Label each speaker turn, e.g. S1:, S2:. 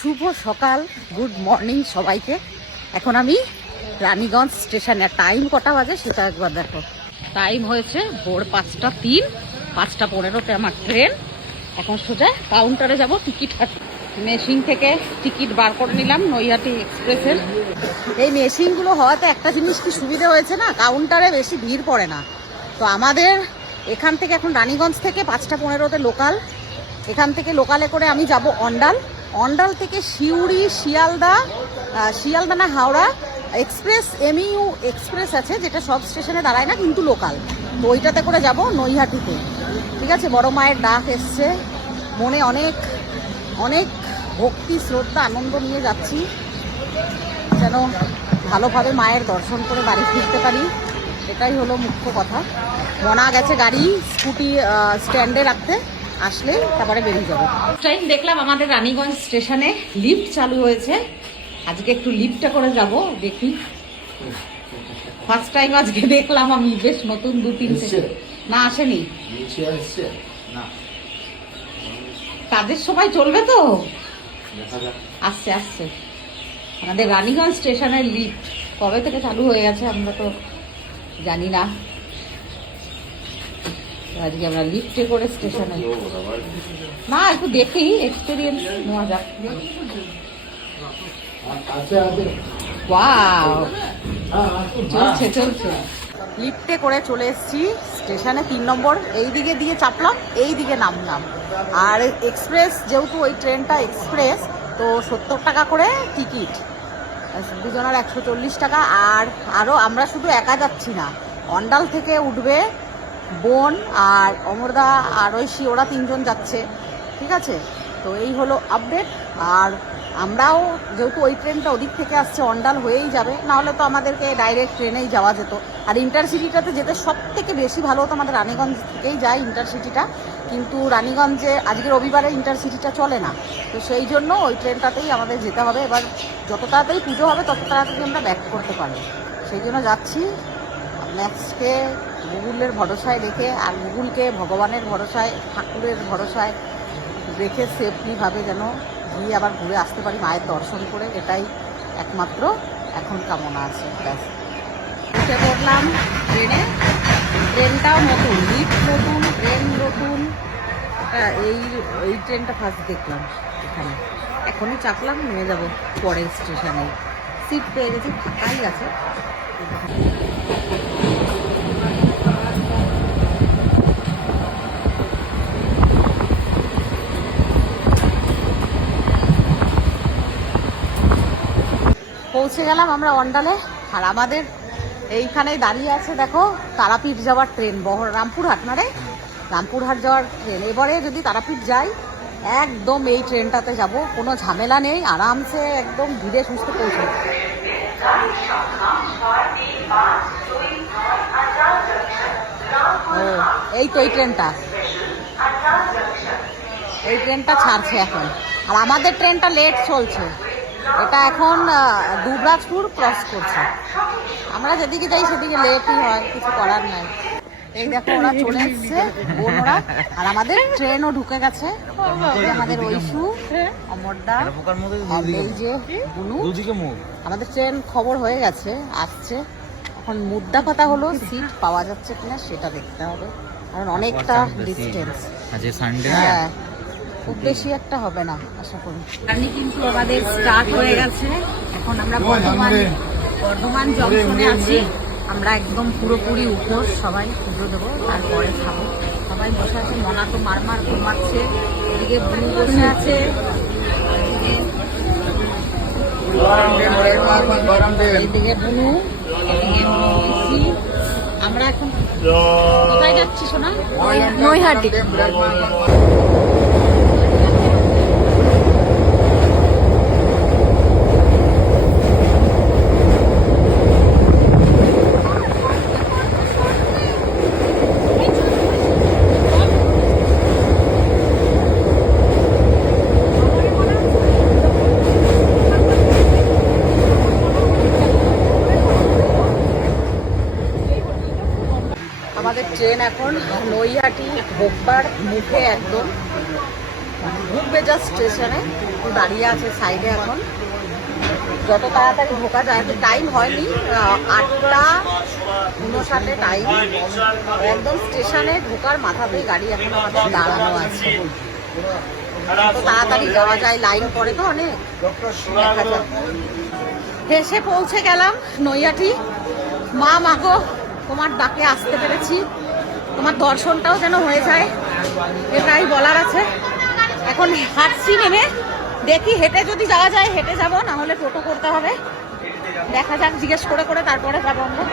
S1: শুভ সকাল good morning সবাইকে এখন আমি রানীগঞ্জ স্টেশনে টাইম কটা বাজে সেটা একবার দেখো টাইম হয়েছে ভোর পাঁচটা তিন পাঁচটা পনেরোতে আমার ট্রেন এখন সোজা কাউন্টারে যাব টিকিট মেশিন থেকে টিকিট বার করে নিলাম নৈহাটি এক্সপ্রেসের এই মেশিনগুলো হওয়াতে একটা জিনিস কি সুবিধা হয়েছে না কাউন্টারে বেশি ভিড় পড়ে না তো আমাদের এখান থেকে এখন রানীগঞ্জ থেকে পাঁচটা পনেরোতে লোকাল এখান থেকে লোকালে করে আমি যাব অন্ডাল অন্ডাল থেকে শিউড়ি শিয়ালদা শিয়ালদা না হাওড়া এক্সপ্রেস এমইউ এক্সপ্রেস আছে যেটা সব স্টেশনে দাঁড়ায় না কিন্তু লোকাল তো ওইটাতে করে যাব নৈহাটিতে ঠিক আছে বড় মায়ের ডাক এসছে মনে অনেক অনেক ভক্তি শ্রদ্ধা আনন্দ নিয়ে যাচ্ছি যেন ভালোভাবে মায়ের দর্শন করে বাড়ি ফিরতে পারি এটাই হলো মুখ্য কথা মনা গেছে গাড়ি স্কুটি স্ট্যান্ডে রাখতে আসলে তারপরে বেরিয়ে যাবো ট্রেন দেখলাম আমাদের রানীগঞ্জ স্টেশনে লিফট চালু হয়েছে আজকে একটু লিফটটা করে যাব দেখি ফার্স্ট টাইম আজকে দেখলাম আমি বেশ নতুন দু তিন না আসেনি তাদের সময় চলবে তো আসছে আসছে আমাদের রানীগঞ্জ স্টেশনের লিফট কবে থেকে চালু হয়ে গেছে আমরা তো জানি না আজকে আমরা লিফটে করে স্টেশনে না একটু দেখি এক্সপিরিয়েন্স নেওয়া যাক
S2: চলছে চলছে
S1: লিফটে করে চলে এসেছি স্টেশনে তিন নম্বর এই দিকে দিয়ে চাপলাম এই দিকে নামলাম আর এক্সপ্রেস যেহেতু ওই ট্রেনটা এক্সপ্রেস তো সত্তর টাকা করে টিকিট দুজনের একশো চল্লিশ টাকা আর আরও আমরা শুধু একা যাচ্ছি না অন্ডাল থেকে উঠবে বোন আর অমরদা আর ঐশি ওরা তিনজন যাচ্ছে ঠিক আছে তো এই হলো আপডেট আর আমরাও যেহেতু ওই ট্রেনটা ওদিক থেকে আসছে অন্ডাল হয়েই যাবে নাহলে তো আমাদেরকে ডাইরেক্ট ট্রেনেই যাওয়া যেত আর ইন্টারসিটিটাতে যেতে সব থেকে বেশি ভালো হতো আমাদের রানীগঞ্জ থেকেই যায় ইন্টারসিটিটা কিন্তু রানীগঞ্জে আজকে রবিবারে ইন্টারসিটিটা চলে না তো সেই জন্য ওই ট্রেনটাতেই আমাদের যেতে হবে এবার যত তাড়াতাড়ি পুজো হবে তত তাড়াতাড়ি আমরা ব্যাক করতে পারি সেই জন্য যাচ্ছি ম্যাথসকে গুগুলের ভরসায় রেখে আর গুগুলকে ভগবানের ভরসায় ঠাকুরের ভরসায় রেখে সেফলিভাবে যেন গিয়ে আবার ঘুরে আসতে পারি মায়ের দর্শন করে এটাই একমাত্র এখন কামনা আছে ব্যাস উঠে পড়লাম ট্রেনে ট্রেনটাও নতুন লিফ নতুন ট্রেন নতুন হ্যাঁ, এই এই ট্রেনটা ফার্স্ট দেখলাম এখানে এখনই চাপলাম নেমে যাব পরের স্টেশনে সিট পেয়ে গেছি ফাঁকাই আছে পৌঁছে গেলাম আমরা অন্ডালে আর আমাদের এইখানে দাঁড়িয়ে আছে দেখো তারাপীঠ যাওয়ার ট্রেন বহর রামপুরহাট না রে মানে রামপুরহাট যাওয়ার ট্রেন এবারে যদি তারাপীঠ যাই একদম এই ট্রেনটাতে যাব কোনো ঝামেলা নেই আরামসে একদম ধীরে সুস্থ পৌঁছে এই তো এই ট্রেনটা এই ট্রেনটা ছাড়ছে এখন আর আমাদের ট্রেনটা লেট চলছে এটা এখন দুবরাজপুর ক্রস করছে আমরা যেদিকে যাই সেদিকে লেটই হয় কিছু করার নাই এই দেখো ওরা চলে এসছে বোনরা আর আমাদের ট্রেনও ঢুকে গেছে আমাদের ঐশু অমরদা আমাদের ট্রেন খবর হয়ে গেছে আসছে এখন মুদ্রা কথা হলো সিট পাওয়া যাচ্ছে কিনা সেটা দেখতে হবে কারণ অনেকটা ডিস্টেন্স হ্যাঁ খুব বেশি একটা হবে না আশা করি জার্নি কিন্তু আমাদের স্টার্ট হয়ে গেছে এখন আমরা বর্ধমান বর্ধমান জংশনে আছি আমরা একদম পুরোপুরি উপোস সবাই পুজো দেবো তারপরে খাবো সবাই বসে আছে মনা তো মারমার ঘুমাচ্ছে এদিকে বুড়ি বসে আছে এদিকে বুনু আমরা এখন কোথায় যাচ্ছি শোনা নৈহাটি ট্রেন এখন নৈহাটি ভোগবার মুখে একদম যা মানে স্টেশনে দাঁড়িয়ে আছে সাইডে এখন যত তাড়াতাড়ি ঢোকা যায় টাইম হয়নি আটটা উনষাটে টাইম একদম স্টেশনে ঢোকার মাথাতেই গাড়ি এখন আমাদের দাঁড়ানো আছে তাড়াতাড়ি যাওয়া যায় লাইন পড়ে তো অনেক হেসে পৌঁছে গেলাম নৈয়াটি মা মাগো তোমার ডাকে আসতে পেরেছি তোমার দর্শনটাও যেন হয়ে যায় এটাই বলার আছে এখন হাঁটছি নেমে দেখি হেঁটে যদি যাওয়া যায় হেঁটে যাব না হলে টোটো করতে হবে দেখা যাক জিজ্ঞেস করে করে তারপরে যাবো আমরা